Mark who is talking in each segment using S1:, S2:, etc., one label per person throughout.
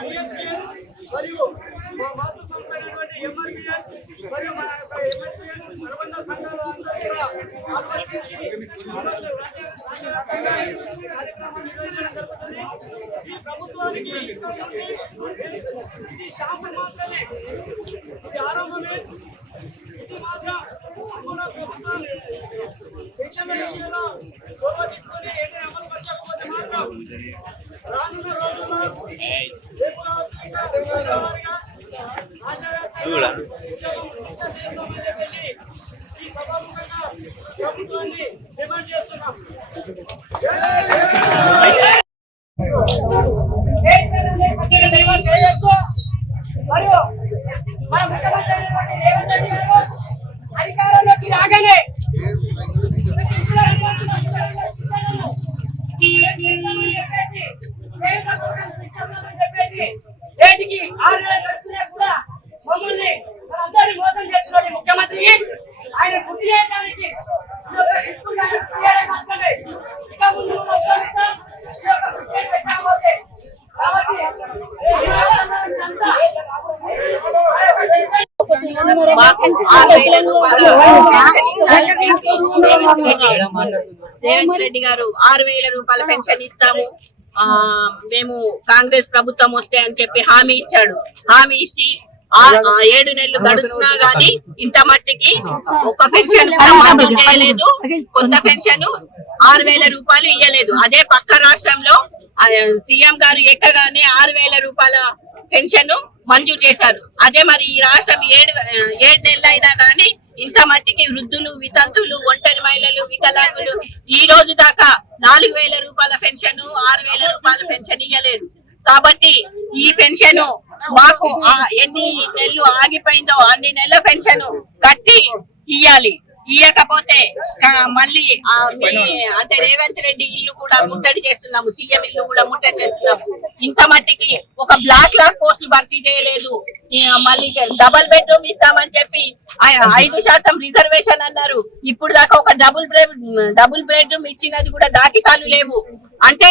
S1: బిహెచ్పిఎల్ మరియు మా మాతృ సంస్థ అయినటువంటి ఎంఆర్పిఎల్ మరియు మన యొక్క ఎంఎస్పిఎల్ అనుబంధ సంఘాలు అందరూ కూడా ఆలోచించి ఈరోజు రాష్ట్ర రాష్ట్ర వ్యాప్తంగా ఈ కార్యక్రమాన్ని నిర్వహించడం జరుగుతుంది ఈ ప్రభుత్వానికి ఇక్కడ నుండి ఇది షాపు మాత్రమే ఇది ఆరంభమే ఇది మాత్రం మన ప్రభుత్వం పెన్షన్ల విషయంలో చొరవ తీసుకొని ఏంటంటే అమలు పరచకపోతే మాత్రం రానున్న రోజుల్లో ఈ సభాముఖంగా ప్రభుత్వాన్ని డిమాండ్ చేస్తున్నాం
S2: మరియు మన ముఖ్యమంత్రి అయినటువంటి రేవంత్ రెడ్డి గారు అధికారంలోకి రాగానే నేటికి ఆరు నెలలు గడుస్తున్నా కూడా మమ్మల్ని మనందరినీ మోసం చేస్తున్నటువంటి ముఖ్యమంత్రి ఆయన గుర్తు చేయడానికి ఈ యొక్క స్కూల్ ఆయన గుర్తు చేయడం మాత్రమే ఇక ముందు మొత్తం ఇస్తాం. ఈ యొక్క గుర్తు చేయడం పెట్టకపోతే కాబట్టి ఈ రాష్ట్రాన్ని అంతా
S3: మాకు రేవంత్ రెడ్డి గారు ఆరు వేల రూపాయల పెన్షన్ ఇస్తాము. ఆ మేము కాంగ్రెస్ ప్రభుత్వం వస్తే అని చెప్పి హామీ ఇచ్చాడు. హామీ ఇచ్చి ఏడు నెలలు గడుస్తున్నా గానీ ఇంత మట్టికి ఒక పెన్షన్ చేయలేదు కొత్త పెన్షన్ ఆరు వేల రూపాయలు ఇయ్యలేదు. అదే పక్క రాష్ట్రంలో సీఎం గారు ఎక్కగానే ఆరు వేల రూపాయల పెన్షన్ మంజూరు చేశారు. అదే మరి ఈ రాష్ట్రం ఏడు ఏడు నెలలు అయినా కానీ ఇంత మట్టికి వృద్ధులు వితంతువులు ఒంటరి మహిళలు వికలాంగులు ఈ రోజు దాకా నాలుగు వేల రూపాయల పెన్షన్ ఆరు వేల రూపాయల పెన్షన్ ఇయ్యలేదు. కాబట్టి ఈ పెన్షన్ మాకు ఎన్ని నెలలు ఆగిపోయిందో అన్ని నెలల పెన్షన్ కట్టి ఇయ్యాలి. ఇయ్యకపోతే మళ్ళీ అంటే రేవంత్ రెడ్డి ఇల్లు కూడా ముట్టడి చేస్తున్నాము సీఎం ఇల్లు కూడా ముట్టడి చేస్తున్నాము. ఇంత మట్టికి ఒక బ్లాక్ లాక్ పోస్టులు భర్తీ చేయలేదు. మళ్ళీ డబల్ బెడ్రూమ్ ఇస్తామని చెప్పి ఐదు శాతం రిజర్వేషన్ అన్నారు. ఇప్పుడు దాకా ఒక డబుల్ బెడ్ డబుల్ బెడ్రూమ్ ఇచ్చినది కూడా దాఖితాలు లేవు. అంటే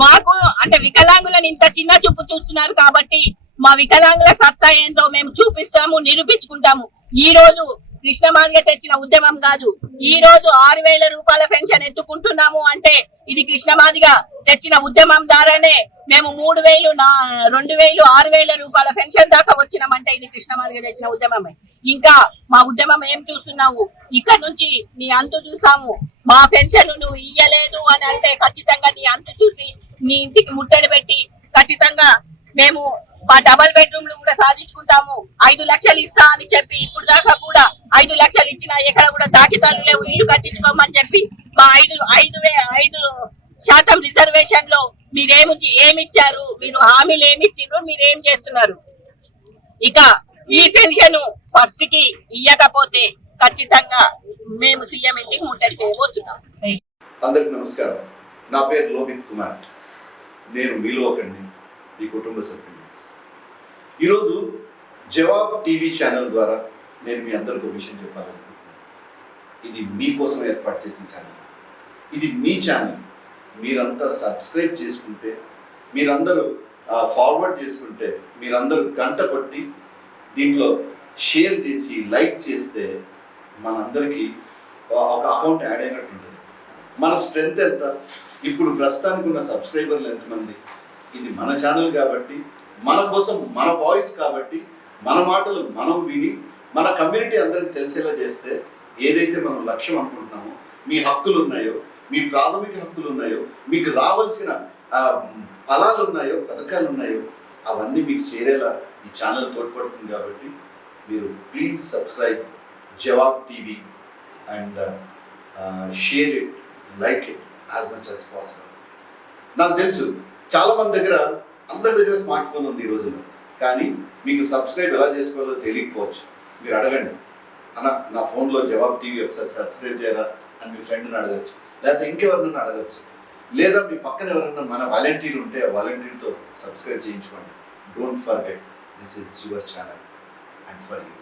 S3: మాకు అంటే వికలాంగులను ఇంత చిన్న చూపు చూస్తున్నారు కాబట్టి మా వికలాంగుల సత్తా ఏందో మేము చూపిస్తాము నిరూపించుకుంటాము. ఈ రోజు కృష్ణమాదిగ తెచ్చిన ఉద్యమం కాదు. ఈ రోజు ఆరు వేల రూపాయల పెన్షన్ ఎత్తుకుంటున్నాము అంటే ఇది కృష్ణమాదిగ తెచ్చిన ఉద్యమం ద్వారానే మేము మూడు వేలు నా రెండు వేలు ఆరు వేల రూపాయల పెన్షన్ దాకా వచ్చినామంటే ఇది కృష్ణమాదిగ తెచ్చిన ఉద్యమమే. ఇంకా మా ఉద్యమం ఏం చూస్తున్నావు? ఇక్కడ నుంచి నీ అంతు చూసాము. మా పెన్షన్ నువ్వు ఇయ్యలేదు అని అంటే ఖచ్చితంగా నీ అంతు చూసి మీ ఇంటికి ముట్టడి పెట్టి ఖచ్చితంగా మేము మా డబల్ బెడ్రూమ్లు కూడా సాధించుకుంటాము. ఐదు లక్షలు ఇస్తా అని చెప్పి ఇప్పుడు దాకా కూడా ఐదు లక్షలు ఇచ్చినా ఎక్కడ కూడా తాకితాలు లేవు. ఇల్లు కట్టించుకోమని చెప్పి మా ఐదు ఐదు వే ఐదు శాతం రిజర్వేషన్లో మీరేమి ఏమి ఇచ్చారు మీరు హామీలు ఏమి ఇచ్చిండ్రు చేస్తున్నారు? ఇక ఈ పెన్షన్ ఫస్ట్కి ఇయ్యకపోతే ఖచ్చితంగా మేము సీఎం ఇంటికి ముట్టడి చేయబోతున్నాం.
S4: అందరికి నమస్కారం. నా పేరు లోహిత్ కుమార్. నేను మీలో ఒకండి మీ కుటుంబ సభ్యుని ఈరోజు జవాబ్ టీవీ ఛానల్ ద్వారా నేను మీ అందరికీ ఒక విషయం చెప్పాలనుకుంటున్నాను. ఇది మీకోసం ఏర్పాటు చేసిన ఛానల్. ఇది మీ ఛానల్. మీరంతా సబ్స్క్రైబ్ చేసుకుంటే మీరందరూ ఫార్వర్డ్ చేసుకుంటే మీరందరూ గంట కొట్టి దీంట్లో షేర్ చేసి లైక్ చేస్తే మనందరికీ ఒక అకౌంట్ యాడ్ అయినట్టు ఉంటుంది మన స్ట్రెంగ్త్ ఎంత? ఇప్పుడు ప్రస్తుతానికి ఉన్న సబ్స్క్రైబర్లు ఎంతమంది? ఇది మన ఛానల్ కాబట్టి మన కోసం మన వాయిస్ కాబట్టి మన మాటలు మనం విని మన కమ్యూనిటీ అందరికి తెలిసేలా చేస్తే ఏదైతే మనం లక్ష్యం అనుకుంటున్నామో మీ హక్కులు ఉన్నాయో మీ ప్రాథమిక హక్కులు ఉన్నాయో మీకు రావాల్సిన ఫలాలు ఉన్నాయో పథకాలు ఉన్నాయో అవన్నీ మీకు చేరేలా ఈ ఛానల్ తోడ్పడుతుంది కాబట్టి మీరు please subscribe Jawab TV and share it like it as much as possible. నాకు తెలుసు చాలా మంది దగ్గర అందరి దగ్గర స్మార్ట్ ఫోన్ ఉంది ఈ రోజుల్లో. కానీ మీకు సబ్స్క్రైబ్ ఎలా చేసుకోవాలో తెలియకపోవచ్చు. మీరు అడగండి. అన్న నా ఫోన్లో జవాబ్ టీవీ ఒకసారి సబ్స్క్రైబ్ చేయరా అని మీ ఫ్రెండ్ని అడగచ్చు. లేకపోతే ఇంకెవరినైనా అడగచ్చు. లేదా మీ పక్కన ఎవరైనా మన వాలంటీర్ ఉంటే ఆ వాలంటీర్తో సబ్స్క్రైబ్ చేయించుకోండి. Don't forget this is your channel and for you